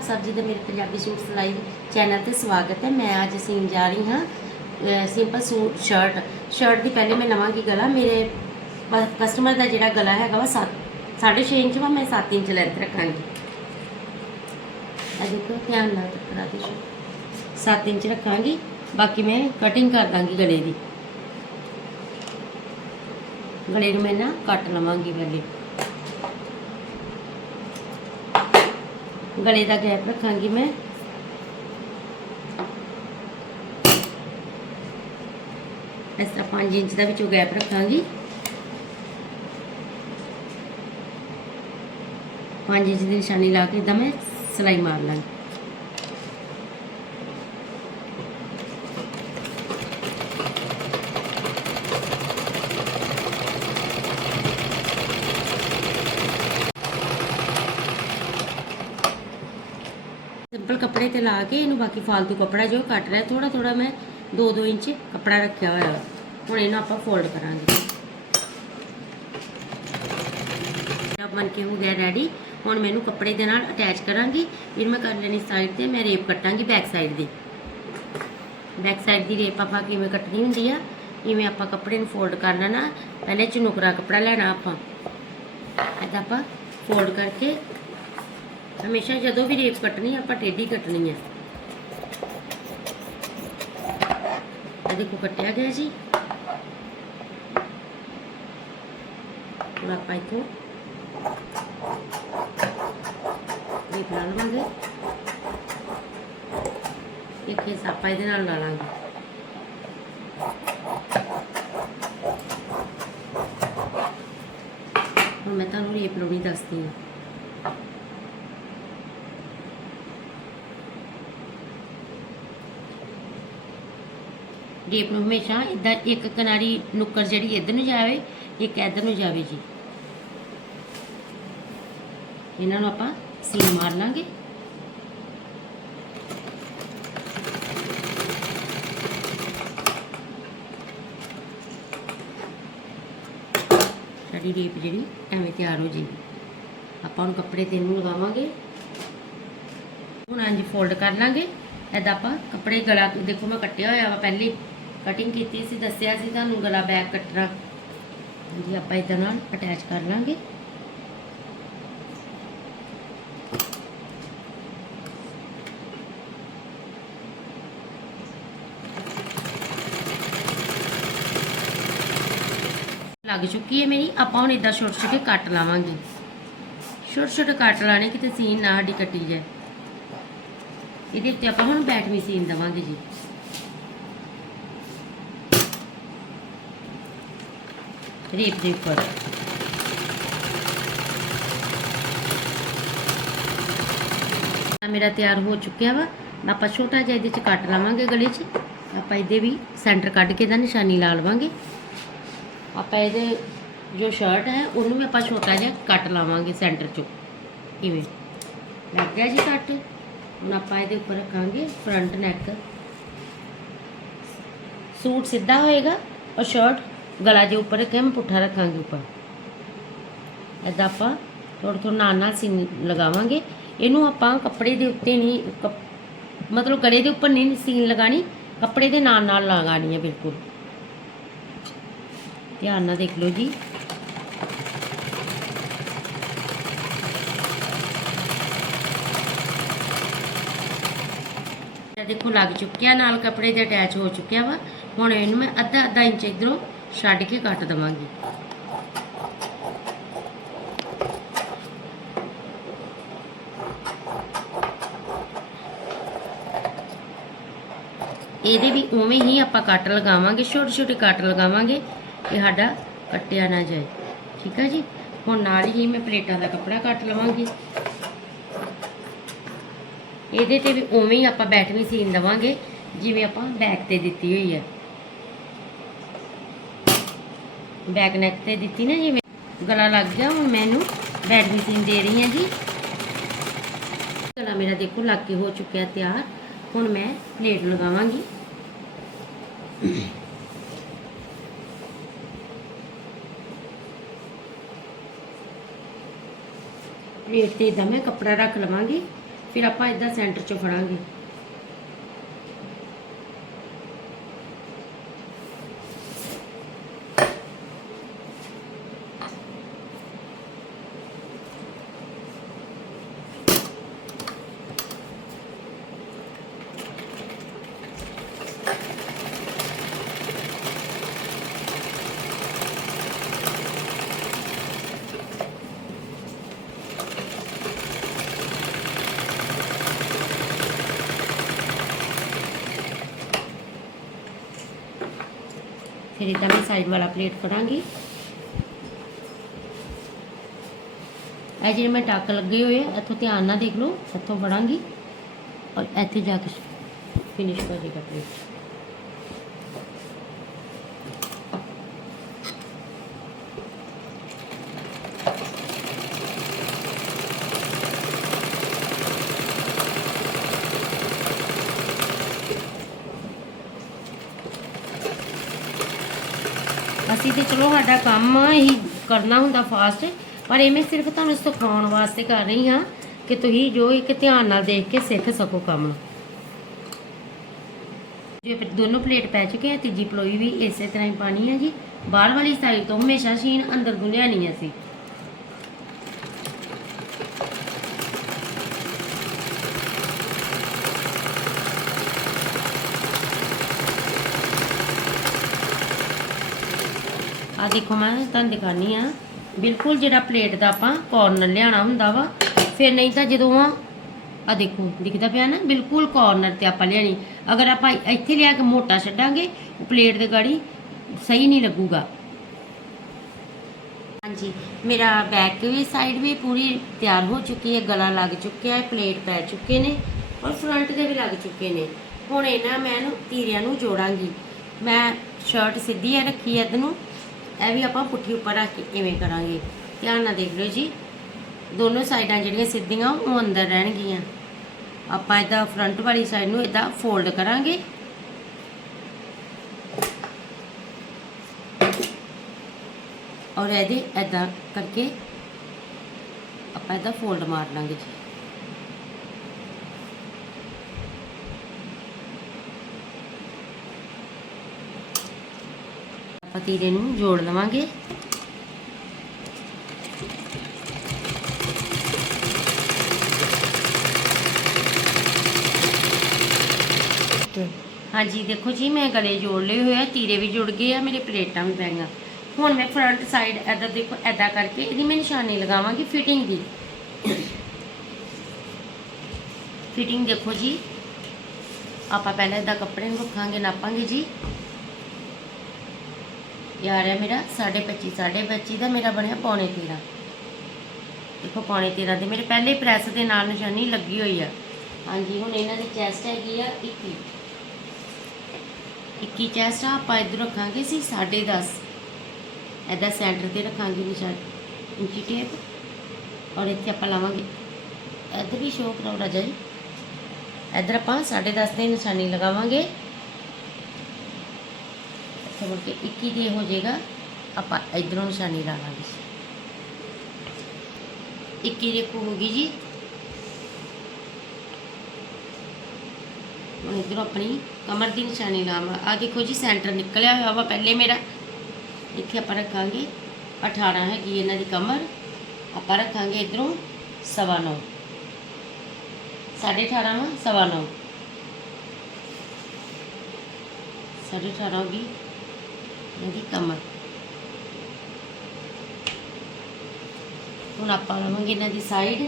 ਆਪ ਸਭ ਜੀ ਦਾ ਮੇਰੇ ਪੰਜਾਬੀ ਸੂਟ ਸਿਲਾਈ ਚੈਨਲ ਤੇ ਸਵਾਗਤ ਹੈ। ਮੈਂ ਅੱਜ ਸੀਨ ਜਾ ਰਹੀ ਹਾਂ ਸਿੰਪਲ ਸੂਟ ਸ਼ਰਟ ਸ਼ਰਟ ਦੀ ਪਹਿਲੇ ਮੈਂ ਲਵਾਂਗੀ ਗਲਾ ਮੇਰੇ ਕਸਟਮਰ ਦਾ ਜਿਹੜਾ ਗਲਾ ਹੈਗਾ ਵਾ 7 6.5 ਇੰਚ ਵਾ, ਮੈਂ 7 ਇੰਚ ਲੈਂਥ ਰੱਖਾਂਗੀ। ਇਹ ਦੇਖੋ, ਧਿਆਨ ਨਾਲ ਕਰਾ ਦੇ 7 ਇੰਚ ਰੱਖਾਂਗੀ, ਬਾਕੀ ਮੈਂ ਕਟਿੰਗ ਕਰ ਦਾਂਗੀ ਗਲੇ ਦੀ। ਗਲੇ ਨੂੰ ਮੈਂ ਨਾ ਕੱਟ ਲਵਾਂਗੀ ਪਹਿਲੇ। ਗਲੇ ਦਾ ਗੈਪ ਰੱਖਾਂਗੀ ਮੈਂ। ਇਸ ਤਰ੍ਹਾਂ 5 ਇੰਚ ਦਾ ਵਿੱਚੋਂ ਗੈਪ ਰੱਖਾਂਗੀ। 5 ਇੰਚ ਦੀ ਨਿਸ਼ਾਨੀ ਲਾ ਕੇ ਇਦਾਂ ਮੈਂ ਸਿਲਾਈ ਮਾਰ ਲਾਂਗੀ। ਉੱਥੇ ਲਾ ਕੇ ਇਹਨੂੰ ਬਾਕੀ ਫਾਲਤੂ ਕੱਪੜਾ ਜੋ ਕੱਟ ਰਿਹਾ ਥੋੜਾ ਥੋੜਾ ਮੈਂ 2-2 ਇੰਚ ਕੱਪੜਾ ਰੱਖਿਆ ਹੋਇਆ। ਹੁਣ ਇਹਨੂੰ ਆਪਾਂ ਫੋਲਡ ਕਰਾਂਗੇ। ਮੇਰਾ ਬਣ ਕੇ ਹੋ ਗਿਆ ਰੈਡੀ ਹੁਣ ਮੈਂ ਇਹਨੂੰ ਕੱਪੜੇ ਦੇ ਨਾਲ ਅਟੈਚ ਕਰਾਂਗੀ। ਫਿਰ ਮੈਂ ਕਰ ਲੈਣੀ ਸਾਈਡ ਤੇ, ਮੈਂ ਰੇਪ ਕੱਟਾਂਗੀ ਬੈਕ ਸਾਈਡ ਦੀ। ਬੈਕ ਸਾਈਡ ਦੀ ਰੇਪ ਆਪਾਂ ਕਿਵੇਂ ਕੱਟਣੀ ਹੁੰਦੀ ਆ, ਇਵੇਂ ਆਪਾਂ ਕੱਪੜੇ ਨੂੰ ਫੋਲਡ ਕਰ ਲੈਣਾ। ਪਹਿਲੇ ਚੁਨੁਕਰਾ ਕੱਪੜਾ ਲੈਣਾ ਆਪਾਂ। ਅੱਜ ਆਪਾਂ ਫੋਲਡ ਕਰਕੇ ਹਮੇਸ਼ਾ ਜਦੋਂ ਵੀ ਰੇਪ ਕੱਟਣੀ ਆਪਾਂ ਟੇਢੀ ਕੱਟਣੀ ਹੈ ਇਹ ਦੇਖੋ ਕੱਟਿਆ ਗਿਆ ਜੀ। ਹੁਣ ਆਪਾਂ ਇੱਥੋਂ ਰੇਪ ਲਾ ਲਵਾਂਗੇ। ਇੱਕ ਹਿੱਸਾ ਆਪਾਂ ਇਹਦੇ ਨਾਲ ਲਾ ਲਾਂਗੇ। ਹੁਣ ਮੈਂ ਤੁਹਾਨੂੰ ਰੇਪ ਲਾਉਣੀ ਦੱਸਦੀ ਹਾਂ। ਰੇਪ ਨੂੰ ਹਮੇਸ਼ਾ ਇਦਾਂ ਇੱਕ ਕਿਨਾਰੀ ਨੁੱਕਰ ਜਿਹੜੀ ਇੱਧਰ ਨੂੰ ਜਾਵੇ, ਇੱਕ ਇੱਧਰ ਨੂੰ ਜਾਵੇ ਜੀ। ਇਹਨਾਂ ਨੂੰ ਆਪਾਂ ਸੀਨ ਮਾਰ ਲਾਂਗੇ। ਸਾਡੀ ਰੇਪ ਜਿਹੜੀ ਐਵੇਂ ਤਿਆਰ ਹੋ ਜੇਗੀ। ਆਪਾਂ ਹੁਣ ਕੱਪੜੇ ਤੇ ਇਹਨੂੰ ਲਗਾਵਾਂਗੇ ਹੁਣ ਇੰਜ ਫੋਲਡ ਕਰ ਲਾਂਗੇ। ਐਦਾਂ ਆਪਾਂ ਕੱਪੜੇ ਗਲਾ, ਦੇਖੋ ਮੈਂ ਕੱਟਿਆ ਹੋਇਆ ਵਾ ਪਹਿਲੇ। ਕਟਿੰਗ ਕੀਤੀ ਸੀ, ਦੱਸਿਆ ਸੀ ਤੁਹਾਨੂੰ ਗਲਾ ਬੈਕ ਕੱਟਣਾ। ਜੀ ਆਪਾਂ ਇਦਾਂ ਨਾਲ ਅਟੈਚ ਕਰ ਲਾਂਗੇ। ਲੱਗ ਚੁੱਕੀ ਹੈ ਮੇਰੀ, ਆਪਾਂ ਹੁਣ ਇਦਾਂ ਛੋਟੇ ਛੋਟੇ ਕੱਟ ਲਾਵਾਂਗੇ। ਛੋਟੇ ਛੋਟੇ ਕੱਟ ਲਾਣੇ ਕਿਤੇ ਸੀਨ ਨਾ ਸਾਡੀ ਕੱਟੀ ਜਾਏ। ਇਹਦੇ ਉੱਤੇ ਆਪਾਂ ਹੁਣ ਬੈਠ ਵੀ ਸੀਨ ਦਵਾਂਗੇ ਜੀ। ਰੇਪ ਦੇ ਉੱਪਰ ਮੇਰਾ ਤਿਆਰ ਹੋ ਚੁੱਕਿਆ ਵਾ। ਆਪਾਂ ਛੋਟਾ ਜਿਹਾ ਇਹਦੇ ਚ ਕੱਟ ਲਾਵਾਂਗੇ ਗਲੇ 'ਚ। ਆਪਾਂ ਇਹਦੇ ਵੀ ਸੈਂਟਰ ਕੱਢ ਕੇ ਇਹਦਾ ਨਿਸ਼ਾਨੀ ਲਾ ਲਵਾਂਗੇ। ਆਪਾਂ ਇਹਦੇ ਜੋ ਸ਼ਰਟ ਹੈ, ਉਹਨੂੰ ਵੀ ਆਪਾਂ ਛੋਟਾ ਜਿਹਾ ਕੱਟ ਲਾਵਾਂਗੇ ਸੈਂਟਰ 'ਚੋਂ। ਇਵੇਂ ਲੱਗ ਗਿਆ ਜੀ ਕੱਟ? ਹੁਣ ਆਪਾਂ ਇਹਦੇ ਉੱਪਰ ਰੱਖਾਂਗੇ ਫਰੰਟ ਨੈਕ ਸੂਟ ਸਿੱਧਾ ਹੋਏਗਾ ਔਰ ਸ਼ਰਟ ਗਲਾ ਜੇ ਉੱਪਰ ਰੱਖਿਆ, ਮੈਂ ਪੁੱਠਾ ਰੱਖਾਂਗੀ ਉੱਪਰ। ਐਦਾਂ ਆਪਾਂ ਥੋੜਾ ਥੋੜਾ ਨਾਲ ਨਾਲ ਸੀਨ ਲਗਾਵਾਂਗੇ। ਇਹਨੂੰ ਆਪਾਂ ਕੱਪੜੇ ਦੇ ਉੱਤੇ ਨਹੀਂ, ਕੱਪ- ਮਤਲਬ ਗਲੇ ਦੇ ਉੱਪਰ ਨਹੀਂ ਸੀਨ ਲਗਾਣੀ ਕੱਪੜੇ ਦੇ ਨਾਲ ਨਾਲ ਲਗਾਣੀ ਹੈ ਬਿਲਕੁਲ। ਧਿਆਨ ਨਾਲ ਦੇਖ ਲਓ ਜੀ। ਦੇਖੋ ਲੱਗ ਚੁੱਕਿਆ, ਨਾਲ ਕੱਪੜੇ ਦੇ ਅਟੈਚ ਹੋ ਚੁੱਕਿਆ ਵਾ। ਹੁਣ ਇਹਨੂੰ ਮੈਂ ਅੱਧਾ ਅੱਧਾ ਇੰਚ ਇਧਰੋਂ ਛੱਡ ਕੇ ਕੱਟ ਦਵਾਂਗੀ। ਇਹਦੇ ਵੀ ਉਵੇਂ ਹੀ ਆਪਾਂ ਕੱਟ ਲਗਾਵਾਂਗੇ, ਛੋਟੇ ਛੋਟੇ ਕੱਟ ਲਗਾਵਾਂਗੇ ਕਿ ਸਾਡਾ ਕੱਟਿਆ ਨਾ ਜਾਏ। ਠੀਕ ਹੈ ਜੀ? ਹੁਣ ਨਾਲ ਹੀ ਮੈਂ ਪਲੇਟਾਂ ਦਾ ਕੱਪੜਾ ਕੱਟ ਲਵਾਂਗੀ। ਇਹਦੇ ਤੇ ਵੀ ਉਵੇਂ ਹੀ ਆਪਾਂ ਬੈਠਵੀਂ ਸੀਨ ਦਵਾਂਗੇ, ਜਿਵੇਂ ਆਪਾਂ ਬੈਕ ਤੇ ਦਿੱਤੀ ਹੋਈ ਹੈ ਬੈਕ ਨੈਕ ਤੇ ਦਿੱਤੀ ਨਾ ਜਿਵੇਂ। ਗਲਾ ਲੱਗ ਗਿਆ ਹੁਣ ਮੈਨੂੰ। ਬੈਡ ਸੀਨ ਦੇ ਰਹੀ ਹਾਂ ਜੀ। ਗਲਾ ਮੇਰਾ ਦੇਖੋ ਲੱਗ ਕੇ ਹੋ ਚੁੱਕਿਆ ਤਿਆਰ। ਹੁਣ ਮੈਂ ਪਲੇਟ ਲਗਾਵਾਂਗੀ। ਪਲੇਟ ਤੇ ਇਦਾਂ ਮੈਂ ਕੱਪੜਾ ਰੱਖ ਲਵਾਂਗੀ। ਫਿਰ ਆਪਾਂ ਇਦਾਂ ਸੈਂਟਰ 'ਚੋਂ ਫੜਾਂਗੇ। ਫਿਰ ਇਦਾਂ ਮੈਂ ਸਾਈਡ ਵਾਲਾ ਪਲੇਟ ਫੜਾਂਗੀ ਇਹ ਜਿਹੜੇ ਮੈਂ ਟੱਕ ਲੱਗੇ ਹੋਏ ਆ ਇੱਥੋਂ ਧਿਆਨ ਨਾਲ ਦੇਖ ਲਓ ਇੱਥੋਂ ਫੜਾਂਗੀ ਔਰ ਇੱਥੇ ਜਾ ਕੇ ਫਿਨਿਸ਼ ਕਰ ਦੇਗਾ ਪਲੇਟ ਅਸੀਂ ਤੇ ਚਲੋ ਸਾਡਾ ਕੰਮ ਹੀ ਕਰਨਾ ਹੁੰਦਾ ਫਾਸਟ ਪਰ ਇਹ ਮੈਂ ਸਿਰਫ ਤੁਹਾਨੂੰ ਸਿਖਾਉਣ ਵਾਸਤੇ ਕਰ ਰਹੀ ਹਾਂ ਕਿ ਤੁਸੀਂ ਜੋ ਇੱਕ ਧਿਆਨ ਨਾਲ ਦੇਖ ਕੇ ਸਿੱਖ ਸਕੋ ਕੰਮ ਜੇ ਦੋਨੋਂ ਪਲੇਟ ਪੈ ਚੁੱਕੇ ਆ, ਤੀਜੀ ਪਲੋਈ ਵੀ ਇਸੇ ਤਰ੍ਹਾਂ ਹੀ ਪਾਣੀ ਹੈ ਜੀ। ਬਾਹਰ ਵਾਲੀ ਸਾਈਡ ਤੋਂ ਹਮੇਸ਼ਾ ਸ਼ੀਨ ਅੰਦਰ ਗੁੰਨਿਆ ਨਹੀਂ ਅਸੀਂ। ਦੇਖੋ, ਮੈਂ ਤੁਹਾਨੂੰ ਦਿਖਾਨੀ ਆ। ਬਿਲਕੁਲ ਜਿਹੜਾ ਪਲੇਟ ਦਾ ਆਪਾਂ ਕਾਰਨਰ ਲਿਆਣਾ ਹੁੰਦਾ ਵਾ, ਫਿਰ ਨਹੀਂ ਤਾਂ ਜਦੋਂ ਆ ਆ ਦੇਖੋ, ਦਿਖਦਾ ਪਿਆ ਨਾ, ਬਿਲਕੁਲ ਕਾਰਨਰ ਤੇ ਆਪਾਂ ਲਿਆਣੀ ਅਗਰ ਆਪਾਂ ਇੱਥੇ ਲਿਆ ਕੇ ਮੋਟਾ ਛੱਡਾਂਗੇ ਪਲੇਟ ਦੇ ਗਾੜੀ ਸਹੀ ਨਹੀਂ ਲੱਗੂਗਾ। ਹਾਂਜੀ, ਮੇਰਾ ਬੈਕ ਵੀ ਸਾਈਡ ਵੀ ਪੂਰੀ ਤਿਆਰ ਹੋ ਚੁੱਕੀ ਹੈ, ਗਲਾ ਲੱਗ ਚੁੱਕਿਆ ਹੈ ਪਲੇਟ ਪੈ ਚੁੱਕੇ ਨੇ ਔਰ ਫਰੰਟ ਦੇ ਵੀ ਲੱਗ ਚੁੱਕੇ ਨੇ। ਹੁਣ ਇਹਨਾਂ ਮੈਂ ਇਹਨੂੰ ਤੀਰਿਆਂ ਨੂੰ ਜੋੜਾਂਗੀ। ਮੈਂ ਸ਼ਰਟ ਸਿੱਧੀ ਹੈ ਰੱਖੀ ਹੈ ਇਹਨੂੰ ਇਹ ਵੀ ਆਪਾਂ ਪੁੱਠੀ ਉੱਪਰ ਰੱਖ ਕੇ ਇਵੇਂ ਕਰਾਂਗੇ? ਧਿਆਨ ਨਾਲ ਦੇਖ ਲਿਓ ਜੀ। ਦੋਨੋਂ ਸਾਈਡਾਂ ਜਿਹੜੀਆਂ ਸਿੱਧੀਆਂ, ਉਹ ਅੰਦਰ ਰਹਿਣਗੀਆਂ। ਆਪਾਂ ਇਹਦਾ ਫਰੰਟ ਵਾਲੀ ਸਾਈਡ ਨੂੰ ਇਦਾਂ ਫੋਲਡ ਕਰਾਂਗੇ। ਔਰ ਇਹਦੇ ਇਦਾਂ ਕਰਕੇ ਆਪਾਂ ਇਹਦਾ ਫੋਲਡ ਮਾਰ ਲਾਂਗੇ ਜੀ। ਆਪਾਂ ਤੀਰੇ ਨੂੰ ਜੋੜ ਲਵਾਂਗੇ। ਹਾਂਜੀ ਦੇਖੋ ਜੀ ਮੈਂ ਗਲੇ ਜੋੜ ਲਏ ਹੋਏ ਆ ਤੀਰੇ ਵੀ ਜੁੜ ਗਏ ਆ ਮੇਰੇ ਪਲੇਟਾਂ ਵੀ ਪੈ ਗਈਆਂ ਹੁਣ ਮੈਂ ਫਰੰਟ ਸਾਈਡ ਐਦਾਂ ਦੇਖੋ ਐਦਾਂ ਕਰਕੇ ਇਹਦੀ ਮੈਂ ਨਿਸ਼ਾਨੀ ਲਗਾਵਾਂਗੀ ਫਿਟਿੰਗ ਦੀ। ਫਿਟਿੰਗ ਦੇਖੋ ਜੀ ਆਪਾਂ ਪਹਿਲਾਂ ਇਹਦਾ ਕੱਪੜੇ ਨੂੰ ਰੱਖਾਂਗੇ ਨਾਪਾਂਗੇ ਜੀ। ਯਾਰ ਹੈ ਮੇਰਾ 25 25 ਦਾ ਮੇਰਾ ਬਣਿਆ ਪੌਣੇ 13 ਦੇਖੋ ਪੌਣੇ 13 ਦੇ ਮੇਰੇ ਪਹਿਲੇ ਪ੍ਰੈਸ ਦੇ ਨਾਲ ਨਿਸ਼ਾਨੀ ਲੱਗੀ ਹੋਈ ਆ। ਹਾਂਜੀ, ਹੁਣ ਇਹਨਾਂ ਦੀ ਚੈਸਟ ਹੈਗੀ ਆ 21 21 ਚੈਸਟ ਆ, ਆਪਾਂ ਇੱਧਰ ਰੱਖਾਂਗੇ ਸੀ 10.5 ਐਦਾ ਸੈਂਟਰ ਤੇ ਰੱਖਾਂਗੇ ਨਿਸ਼ਾਨ ਇੰਚੀ ਟੇਪ। ਔਰ ਇੱਥੇ ਆਪਾਂ ਲਾਵਾਂਗੇ। ਇੱਧਰ ਵੀ ਸ਼ੋਅ ਕਰਾਓ ਰਾਜਾ ਜੀ। ਇੱਧਰ ਆਪਾਂ 10.5 ਦੀ ਨਿਸ਼ਾਨੀ ਲਗਾਵਾਂਗੇ। ਇੱਥੇ ਮੁੜ ਕੇ 21 ਦੇ ਹੋ ਜਾਏਗਾ ਆਪਾਂ ਇਧਰੋਂ ਨਿਸ਼ਾਨੀ ਲਾ ਲਾਂਗੇ 21 ਦੇਖੋ ਹੋ ਗਈ ਜੀ ਹੁਣ ਇਧਰੋਂ ਆਪਣੀ ਕਮਰ ਦੀ ਨਿਸ਼ਾਨੀ ਲਾਵਾਂ ਆ ਦੇਖੋ ਜੀ ਸੈਂਟਰ ਨਿਕਲਿਆ ਹੋਇਆ ਵਾ ਪਹਿਲੇ ਮੇਰਾ ਇੱਥੇ ਆਪਾਂ ਰੱਖਾਂਗੇ 18 ਹੈਗੀ ਇਹਨਾਂ ਦੀ ਕਮਰ ਆਪਾਂ ਰੱਖਾਂਗੇ ਇਧਰੋਂ ਸਵਾ ਨੌ ਸਾਢੇ 18 ਵਾ ਸਵਾ ਨੌ ਸਾਢੇ 18 ਹੋ ਗਈ ਇਹਦੀ ਕਮਰ ਹੁਣ ਆਪਾਂ ਲਵਾਂਗੇ ਇਹਨਾਂ ਦੀ ਸਾਈਡ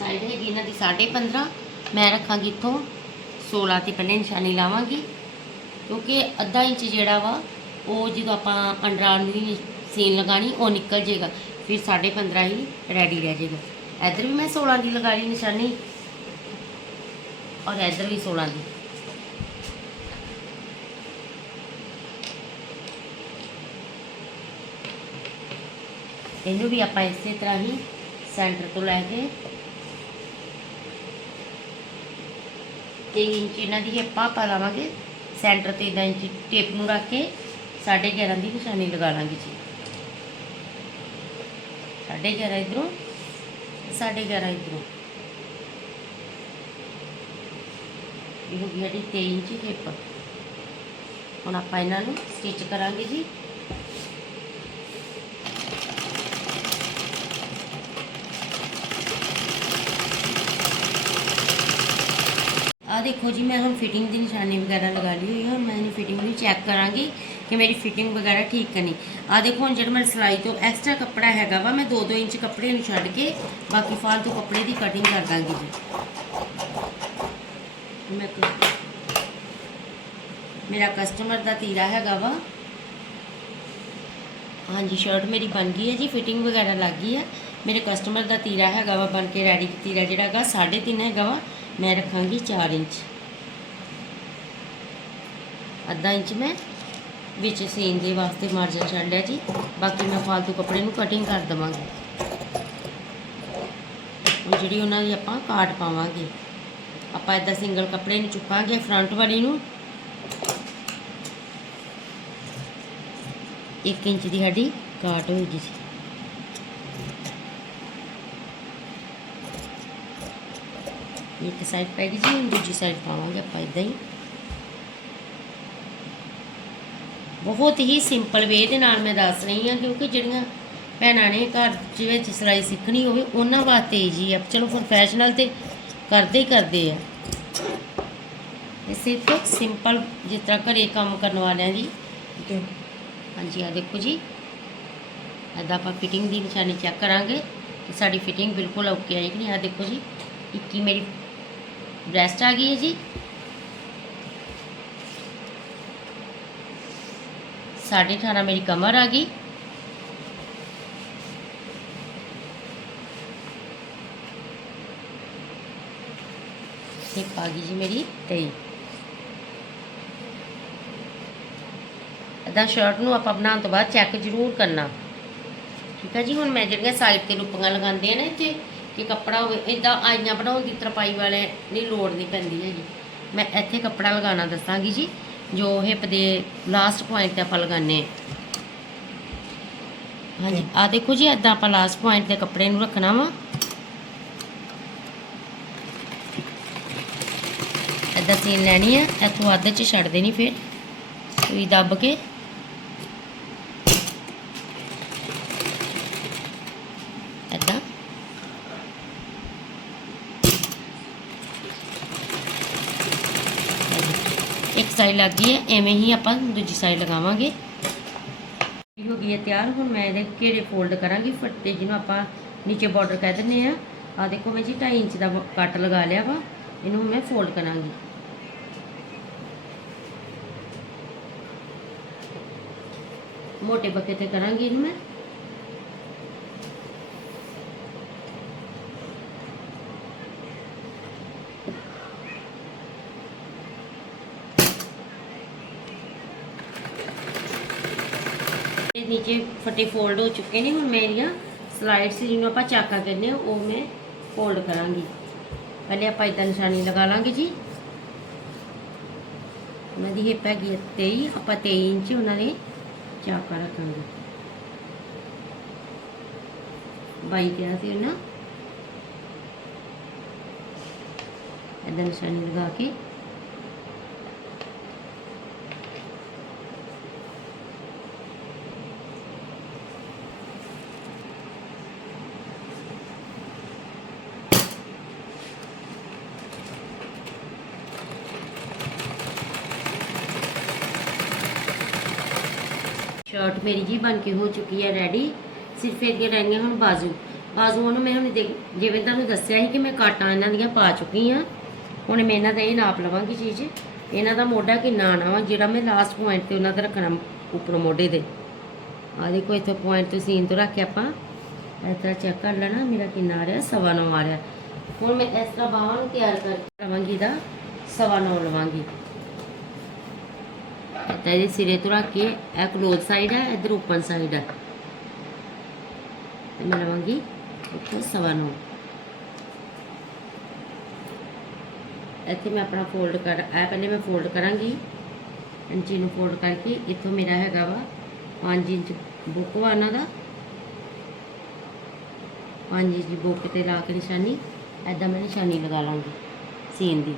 ਸਾਈਡ ਹੈਗੀ ਇਹਨਾਂ ਦੀ 15.5 ਮੈਂ ਰੱਖਾਂਗੀ ਇੱਥੋਂ 16 ਤੇ ਪਹਿਲੇ ਨਿਸ਼ਾਨੀ ਲਾਵਾਂਗੀ ਕਿਉਂਕਿ ਅੱਧਾ ਇੰਚ ਜਿਹੜਾ ਵਾ ਉਹ ਜਦੋਂ ਆਪਾਂ ਅੰਡਰ ਆਰਮ ਦੀ ਸੀਨ ਲਗਾਣੀ ਉਹ ਨਿਕਲ ਜਾਏਗਾ ਫਿਰ 15.5 ਹੀ ਰੈਡੀ ਰਹਿ ਜਾਏਗਾ ਇੱਧਰ ਵੀ ਮੈਂ 16 ਦੀ ਲਗਾ ਲਈ ਨਿਸ਼ਾਨੀ ਔਰ ਇੱਧਰ ਵੀ 16 ਦੀ ਇਹਨੂੰ ਵੀ ਆਪਾਂ ਇਸੇ ਤਰ੍ਹਾਂ ਹੀ ਸੈਂਟਰ ਤੋਂ ਲੈ ਕੇ ਤੇ ਇੰਚ ਇਹਨਾਂ ਦੀ ਆਪਾਂ ਪਾ ਲਾਵਾਂਗੇ। ਸੈਂਟਰ ਤੇ ਇਦਾਂ ਇੰਚ ਟੇਪ ਨੂੰ ਰੱਖ ਕੇ 11.5 ਦੀ ਨਿਸ਼ਾਨੀ ਲਗਾ ਲਾਂਗੇ ਜੀ। 11.5 ਇਧਰੋਂ, ਸਾਢੇ 11 ਇਧਰੋਂ। ਇਹ ਹੋ ਗਈ ਸਾਡੀ 23 ਇੰਚ ਹਿੱਪ ਹੁਣ ਆਪਾਂ ਇਹਨਾਂ ਨੂੰ ਸਟਿਚ ਕਰਾਂਗੇ ਜੀ। ਦੇਖੋ ਜੀ, ਮੈਂ ਹੁਣ ਫਿਟਿੰਗ ਦੀ ਨਿਸ਼ਾਨੀ ਵਗੈਰਾ ਲਗਾ ਲਈ ਹੋਈ ਹੈ ਹੁਣ ਮੈਂ ਇਹਨੂੰ ਫਿਟਿੰਗ ਨੂੰ ਚੈੱਕ ਕਰਾਂਗੀ ਕਿ ਮੇਰੀ ਫਿਟਿੰਗ ਵਗੈਰਾ ਠੀਕ ਹੈ ਨਹੀਂ। ਆ ਦੇਖੋ, ਹੁਣ ਜਿਹੜਾ ਮੇਰਾ ਸਿਲਾਈ ਤੋਂ ਐਕਸਟਰਾ ਕੱਪੜਾ ਹੈਗਾ ਵਾ, ਮੈਂ 2-2 ਇੰਚ ਕੱਪੜੇ ਨੂੰ ਛੱਡ ਕੇ ਬਾਕੀ ਫਾਲਤੂ ਕੱਪੜੇ ਦੀ ਕਟਿੰਗ ਕਰ ਦਾਂਗੀ ਜੀ। ਮੈਂ ਮੇਰਾ ਕਸਟਮਰ ਦਾ ਤੀਰਾ ਹੈਗਾ ਵਾ। ਹਾਂਜੀ ਸ਼ਰਟ ਮੇਰੀ ਬਣ ਗਈ ਹੈ ਜੀ ਫਿਟਿੰਗ ਵਗੈਰਾ ਲੱਗ ਗਈ ਹੈ। ਮੇਰੇ ਕਸਟਮਰ ਦਾ ਤੀਰਾ ਹੈਗਾ ਵਾ, ਬਣ ਕੇ ਰੈਡੀ ਤੀਰਾ ਜਿਹੜਾ ਹੈਗਾ 3.5 ਹੈਗਾ ਵਾ। ਮੈਂ ਰੱਖਾਂਗੀ 4 ਇੰਚ। ਅੱਧਾ ਇੰਚ ਮੈਂ ਵਿੱਚ ਸੀਨ ਦੇ ਵਾਸਤੇ ਮਾਰਜਨ ਛੱਡ ਲਿਆ ਜੀ। ਬਾਕੀ ਮੈਂ ਫਾਲਤੂ ਕੱਪੜੇ ਨੂੰ ਕਟਿੰਗ ਕਰ ਦਵਾਂਗੀ। ਹੁਣ ਜਿਹੜੀ ਉਹਨਾਂ ਦੀ ਆਪਾਂ ਕਾਟ ਪਾਵਾਂਗੇ। ਆਪਾਂ ਇਦਾਂ ਸਿੰਗਲ ਕੱਪੜੇ ਨੂੰ ਚੁੱਕਾਂਗੇ ਫਰੰਟ ਵਾਲੀ ਨੂੰ। 1 ਇੰਚ ਦੀ ਸਾਡੀ ਕਾਟ ਹੋਏਗੀ ਜੀ। ਇੱਕ ਸਾਈਡ ਪੈ ਗਈ ਜੀ ਦੂਜੀ ਸਾਈਡ ਪਾਵਾਂਗੇ ਆਪਾਂ ਇਦਾਂ ਹੀ ਬਹੁਤ ਹੀ ਸਿੰਪਲ ਵੇ ਦੇ ਨਾਲ ਮੈਂ ਦੱਸ ਰਹੀ ਹਾਂ ਕਿਉਂਕਿ ਜਿਹੜੀਆਂ ਭੈਣਾਂ ਨੇ ਘਰ ਵਿੱਚ ਸਿਲਾਈ ਸਿੱਖਣੀ ਹੋਵੇ ਉਹਨਾਂ ਵਾਸਤੇ ਜੀ ਆ। ਚਲੋ ਪ੍ਰੋਫੈਸ਼ਨਲ ਤੇ ਕਰਦੇ ਹੀ ਕਰਦੇ ਆ। ਇਹ ਸਿਰਫ ਸਿੰਪਲ ਜਿਸ ਤਰ੍ਹਾਂ ਘਰੇ ਕੰਮ ਕਰਨ ਵਾਲਿਆਂ ਦੀ। ਹਾਂਜੀ ਆ ਦੇਖੋ ਜੀ। ਇੱਦਾਂ ਆਪਾਂ ਫਿਟਿੰਗ ਦੀ ਨਿਸ਼ਾਨੀ ਚੈੱਕ ਕਰਾਂਗੇ ਕਿ ਸਾਡੀ ਫਿਟਿੰਗ ਬਿਲਕੁਲ ਓਕੇ ਆਈ ਕਿ ਨਹੀਂ ਆ ਦੇਖੋ ਜੀ। 21 ਮੇਰੀ ਬ੍ਰੈਸਟ ਆ ਗਈ ਹੈ ਜੀ। ਸਾਢੇ 18 ਮੇਰੀ ਕਮਰ ਆ ਗਈ। ਹਿੱਪ ਆ ਗਈ ਜੀ ਮੇਰੀ 23 ਇਦਾਂ ਸ਼ਰਟ ਨੂੰ ਆਪਾਂ ਬਣਾਉਣ ਤੋਂ ਬਾਅਦ ਚੈੱਕ ਜ਼ਰੂਰ ਕਰਨਾ। ਠੀਕ ਹੈ ਜੀ, ਹੁਣ ਮੈਂ ਜਿਹੜੀਆਂ ਸਾਈਡ ਤੇ ਲੁੱਪੀਆਂ ਲਗਾਉਂਦੇ ਆ ਨਾ ਇੱਥੇ ਕਿ ਕੱਪੜਾ ਹੋਵੇ ਇਦਾਂ ਆਈਆਂ ਬਣਾਉਣ ਦੀ ਤਰਪਾਈ ਵਾਲੇ ਨਹੀਂ ਲੋੜ ਨਹੀਂ ਪੈਂਦੀ ਹੈਗੀ ਮੈਂ ਇੱਥੇ ਕੱਪੜਾ ਲਗਾਉਣਾ ਦੱਸਾਂਗੀ ਜੀ, ਜੋ ਹਿੱਪ ਦੇ ਲਾਸਟ ਪੁਆਇੰਟ ਤੇ ਆਪਾਂ ਲਗਾਉਂਦੇ ਹਾਂਜੀ ਆ ਦੇਖੋ ਜੀ ਇਦਾਂ ਆਪਾਂ ਲਾਸਟ ਪੁਆਇੰਟ ਤੇ ਕੱਪੜੇ ਨੂੰ ਰੱਖਣਾ ਵਾ। ਇਦਾਂ ਸੀਨ ਲੈਣੀ ਆ, ਇੱਥੋਂ ਅੱਧ ਚ ਛੱਡ ਦੇਣੀ ਫਿਰ। ਸੂਈ ਦੱਬ ਕੇ ਇਦਾਂ ਇੱਕ ਸਾਈਡ ਲੱਗ ਗਈ ਹੈ, ਐਵੇਂ ਹੀ ਆਪਾਂ ਦੂਜੀ ਸਾਈਡ ਲਗਾਵਾਂਗੇ। ਹੋ ਗਈ ਹੈ ਤਿਆਰ, ਹੁਣ ਮੈਂ ਇਹਦੇ ਘੇਰੇ ਫੋਲਡ ਕਰਾਂਗੀ, ਫੱਟੇ ਜਿਹਨੂੰ ਆਪਾਂ ਨੀਚੇ ਬਾਰਡਰ ਕਹਿ ਦਿੰਦੇ ਆ ਆ ਦੇਖੋ ਮੈਂ ਜੀ 2.5 ਇੰਚ ਦਾ ਕੱਟ ਲਗਾ ਲਿਆ ਵਾ, ਇਹਨੂੰ ਮੈਂ ਫੋਲਡ ਕਰਾਂਗੀ। ਮੋਟੇ ਬੱਕੇ ਤੇ ਕਰਾਂਗੀ ਇਹਨੂੰ ਮੈਂ ਇਹ ਨੀਚੇ ਫੱਟੇ ਫੋਲਡ ਹੋ ਚੁੱਕੇ ਨੇ। ਹੁਣ ਮੇਰੀਆਂ ਸਲਾਈਡਸ ਜਿਹਨੂੰ ਆਪਾਂ ਚਾਕਾ ਕਹਿੰਦੇ ਆ ਉਹ ਮੈਂ ਫੋਲਡ ਕਰਾਂਗੀ। ਪਹਿਲੇ ਆਪਾਂ ਇਦਾਂ ਨਿਸ਼ਾਨੀ ਲਗਾ ਲਾਂਗੇ ਜੀ। ਉਹਨਾਂ ਦੀ ਹਿੱਪ ਹੈਗੀ ਹੈ 23 ਆਪਾਂ 23 ਇੰਚ ਉਹਨਾਂ ਦੇ ਚਾਕਾ ਰੱਖਾਂਗੇ। ਬਾਈ ਕਿਹਾ ਸੀ ਉਹਨਾਂ। ਇਦਾਂ ਨਿਸ਼ਾਨੀ ਲਗਾ ਕੇ ਸ਼ਰਟ ਮੇਰੀ ਜੀ ਬਣ ਕੇ ਹੋ ਚੁੱਕੀ ਹੈ ਰੈਡੀ ਸਿਰਫ ਇਹਦੀਆਂ ਰਹਿ ਹੁਣ ਬਾਜ਼ੂ। ਬਾਜ਼ੂਆਂ ਨੂੰ ਮੈਂ ਹੁਣ ਜਿਵੇਂ ਤੁਹਾਨੂੰ ਦੱਸਿਆ ਸੀ ਕਿ ਮੈਂ ਕਾਟਾਂ ਇਹਨਾਂ ਦੀਆਂ ਪਾ ਚੁੱਕੀ ਆ ਹੁਣ ਮੈਂ ਇਹਨਾਂ ਦਾ ਇਹ ਨਾਪ ਲਵਾਂਗੀ ਚੀਜ਼। ਇਹਨਾਂ ਦਾ ਮੋਢਾ ਕਿੰਨਾ ਆਣਾ ਵਾ, ਜਿਹੜਾ ਮੈਂ ਲਾਸਟ ਪੁਆਇੰਟ ਤੇ ਉਹਨਾਂ ਦਾ ਰੱਖਣਾ ਉੱਪਰ ਮੋਢੇ ਦੇ ਆ ਦੇਖੋ, ਇੱਥੇ ਪੁਆਇੰਟ ਤੋਂ ਸੀਨ ਤੋਂ ਰੱਖ ਕੇ ਆਪਾਂ ਇਸ ਤਰ੍ਹਾਂ ਚੈੱਕ ਕਰ ਲੈਣਾ, ਮੇਰਾ ਕਿੰਨਾ ਆ ਰਿਹਾ, ਸਵਾ ਨੌ ਆ ਰਿਹਾ। ਹੁਣ ਮੈਂ ਇਸ ਤਰ੍ਹਾਂ ਬਾਹਾਂ ਨੂੰ ਤਿਆਰ ਕਰਕੇ ਲਵਾਂਗੀ ਦਾ ਸਵਾ ਨੌ ਲਵਾਂਗੀ। ਤਾਂ ਇਹਦੇ ਸਿਰੇ ਤੋਂ ਰੱਖ ਕੇ, ਇਹ ਕਲੋਜ਼ ਸਾਈਡ ਹੈ, ਇਧਰ ਓਪਨ ਸਾਈਡ ਹੈ। ਤੇ ਮੈਂ ਲਵਾਂਗੀ ਇੱਥੇ ਸਵਾ ਨੂੰ। ਇੱਥੇ ਮੈਂ ਆਪਣਾ ਫੋਲਡ ਕਰ, ਇਹ ਪਹਿਲੇ ਮੈਂ ਫੋਲਡ ਕਰਾਂਗੀ। ਇੰਚੀ ਨੂੰ ਫੋਲਡ ਕਰਕੇ, ਇੱਥੋਂ ਮੇਰਾ ਹੈਗਾ ਵਾ 5 ਇੰਚ ਬੁੱਕ ਵਾ ਉਹਨਾਂ ਦਾ। ਹਾਂਜੀ ਜੀ ਬੁੱਕ ਤੇ ਲਾ ਕੇ ਨਿਸ਼ਾਨੀ ਐਦਾਂ ਮੈਂ ਨਿਸ਼ਾਨੀ ਲਗਾ ਲਾਂਗੀ, ਸੀਨ ਦੀ।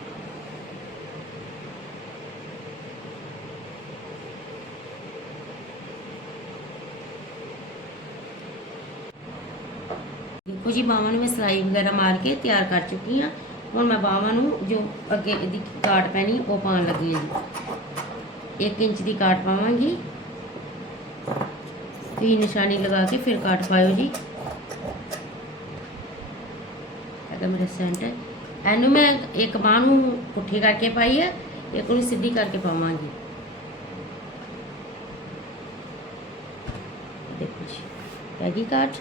ਦੇਖੋ ਜੀ ਬਾਹਾਂ ਨੂੰ ਮੈਂ ਸਿਲਾਈ ਵਗੈਰਾ ਮਾਰ ਕੇ ਤਿਆਰ ਕਰ ਚੁੱਕੀ ਹਾਂ। ਹੁਣ ਮੈਂ ਬਾਹਾਂ ਨੂੰ ਜੋ ਅੱਗੇ ਦੀ ਕਾਟ ਪੈਣੀ, ਉਹ ਪਾਉਣ ਲੱਗੀ ਹਾਂ ਜੀ। 1 ਇੰਚ ਦੀ ਕਾਟ ਪਾਵਾਂਗੀ। ਤੀ ਨਿਸ਼ਾਨੀ ਲਗਾ ਕੇ ਫਿਰ ਕਾਟ ਪਾਇਓ ਜੀ। ਇਹਦਾ ਮੇਰਾ ਸੈਂਟਰ ਇਹਨੂੰ ਮੈਂ ਇੱਕ ਬਾਹ ਨੂੰ ਪੁੱਠੀ ਕਰਕੇ ਪਾਈ ਹੈ, ਇੱਕ ਨੂੰ ਸਿੱਧੀ ਕਰਕੇ ਪਾਵਾਂਗੀ। ਦੇਖੋ ਜੀ ਪੈ ਕਾਟ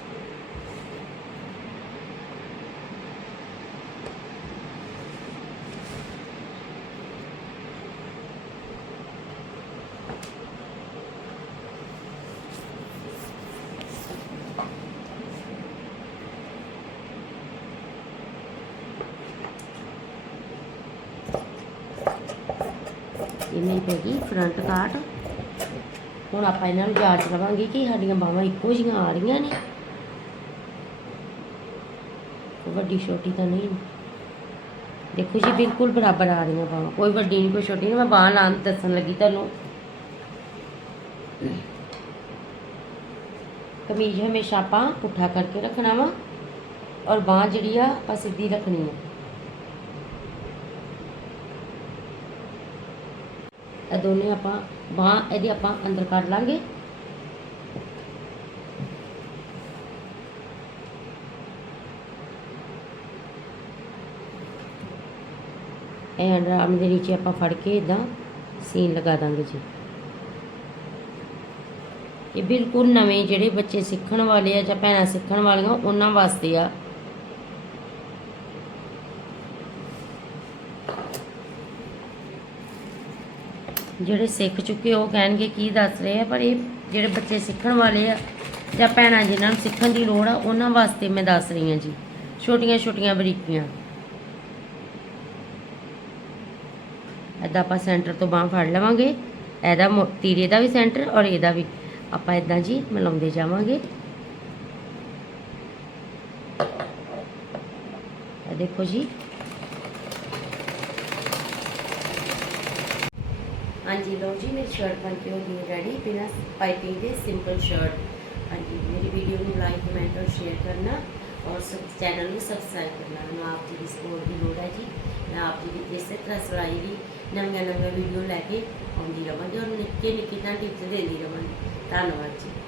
ਇਹ ਨਹੀਂ ਪੈਗੀ ਫਰੰਟ ਕਾਟ ਹੁਣ ਆਪਾਂ ਇਹਨਾਂ ਨੂੰ ਜਾਂਚ ਲਵਾਂਗੇ ਕਿ ਸਾਡੀਆਂ ਬਾਹਾਂ ਇੱਕੋ ਜਿਹੀਆਂ ਆ ਰਹੀਆਂ ਨੇ। ਵੱਡੀ ਛੋਟੀ ਤਾਂ ਨਹੀਂ। ਦੇਖੋ ਜੀ, ਬਿਲਕੁਲ ਬਰਾਬਰ ਆ ਰਹੀਆਂ ਬਾਹਾਂ। ਕੋਈ ਵੱਡੀ ਨਹੀਂ, ਕੋਈ ਛੋਟੀ ਨਹੀਂ। ਮੈਂ ਬਾਹਾਂ ਨਾਂ ਦੱਸਣ ਲੱਗੀ ਤੁਹਾਨੂੰ। ਕਮੀਜ਼ ਹਮੇਸ਼ਾ ਆਪਾਂ ਪੁੱਠਾ ਕਰਕੇ ਰੱਖਣਾ ਵਾ। ਔਰ ਬਾਹ ਜਿਹੜੀ ਆ, ਆਪਾਂ ਸਿੱਧੀ ਰੱਖਣੀ ਆ। ਇਹ ਦੋਨੇ ਆਪਾਂ ਬਾਹ ਇਹਦੀ ਆਪਾਂ ਅੰਦਰ ਕੱਢ ਲਾਂਗੇ। ਇਹ ਅੰਡਰ ਆਰਮ ਦੇ ਨੀਚੇ ਆਪਾਂ ਫੜ ਕੇ ਇਦਾਂ ਸੀਨ ਲਗਾ ਦਾਂਗੇ ਜੀ। ਇਹ ਬਿਲਕੁਲ ਨਵੇਂ ਜਿਹੜੇ ਬੱਚੇ ਸਿੱਖਣ ਵਾਲੇ ਆ ਜਾਂ ਭੈਣਾਂ ਸਿੱਖਣ ਵਾਲੀਆਂ, ਉਹਨਾਂ ਵਾਸਤੇ ਆ। ਜਿਹੜੇ ਸਿੱਖ ਚੁੱਕੇ ਉਹ ਕਹਿਣਗੇ ਕੀ ਦੱਸ ਰਹੇ ਆ, ਪਰ ਇਹ ਜਿਹੜੇ ਬੱਚੇ ਸਿੱਖਣ ਵਾਲੇ ਆ ਜਾਂ ਭੈਣਾਂ ਜਿਨ੍ਹਾਂ ਨੂੰ ਸਿੱਖਣ ਦੀ ਲੋੜ ਆ, ਉਹਨਾਂ ਵਾਸਤੇ ਮੈਂ ਦੱਸ ਰਹੀ ਹਾਂ ਜੀ। ਛੋਟੀਆਂ ਛੋਟੀਆਂ ਬਰੀਕੀਆਂ। ਇੱਦਾਂ ਆਪਾਂ ਸੈਂਟਰ ਤੋਂ ਬਾਹ ਫੜ ਲਵਾਂਗੇ। ਇਹਦਾ ਮੋ- ਤੀਰੇ ਦਾ ਵੀ ਸੈਂਟਰ ਔਰ ਇਹਦਾ ਵੀ। ਆਪਾਂ ਇਦਾਂ ਜੀ ਮਿਲਾਉਂਦੇ ਜਾਵਾਂਗੇ। ਇਹ ਦੇਖੋ ਜੀ। ਹਾਂਜੀ ਲਓ ਜੀ, ਮੇਰੀ ਸ਼ਰਟ ਬਣ ਕੇ ਹੋ ਗਈ ਹੈ ਰੈਡੀ ਬਿਨਾਂ ਪਾਈਪਿੰਗ ਦੇ ਸਿੰਪਲ ਸ਼ਰਟ ਹਾਂਜੀ, ਮੇਰੀ ਵੀਡੀਓ ਨੂੰ ਲਾਈਕ ਕਮੈਂਟ ਔਰ ਸ਼ੇਅਰ ਕਰਨਾ ਔਰ ਸਬ ਚੈਨਲ ਨੂੰ ਸਬਸਕ੍ਰਾਈਬ ਕਰਨਾ। ਮੈਨੂੰ ਆਪ ਜੀ ਦੀ ਸਪੋਰਟ ਦੀ ਲੋੜ ਹੈ ਜੀ। ਮੈਂ ਆਪ ਜੀ ਦੀ ਇਸੇ ਤਰ੍ਹਾਂ ਸਿਲਾਈ ਦੀ ਨਵੀਆਂ ਨਵੀਆਂ ਵੀਡੀਓ ਲੈ ਕੇ ਆਉਂਦੀ ਰਵਾਂਗੀ ਔਰ ਨਿੱਕੇ ਨਿੱਕੇ ਤਾਂ ਟਿਪਸ ਦਿੰਦੀ ਰਵਾਂਗੀ। ਧੰਨਵਾਦ ਜੀ।